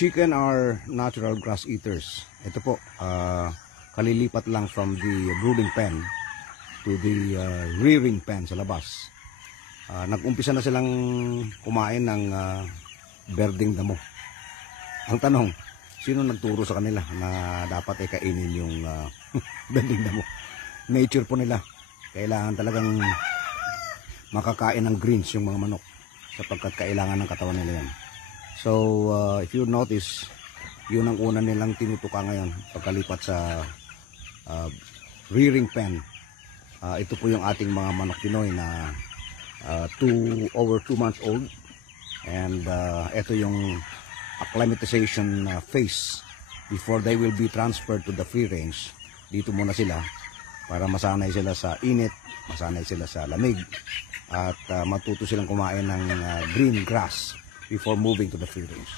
chicken are natural grass eaters. Ito po, kalilipat lang from the brooding pen to the rearing pen sa labas. Nag-umpisa na silang kumain ng berdeng damo. Ang tanong, sino nagturo sa kanila na dapat ay kainin yung berdeng damo? Nature po nila. Kailangan talagang makakain ng greens yung mga manok sapagkat kailangan ng katawan nila yan. So, if you notice, yun ang una nilang tinutuka ngayon pagkalipat sa rearing pen. Ito po yung ating mga manok Pinoy na over 2 months old. And ito yung acclimatization phase before they will be transferred to the free range. Dito muna sila para masanay sila sa init, masanay sila sa lamig, at matuto silang kumain ng green grass before moving to the free range.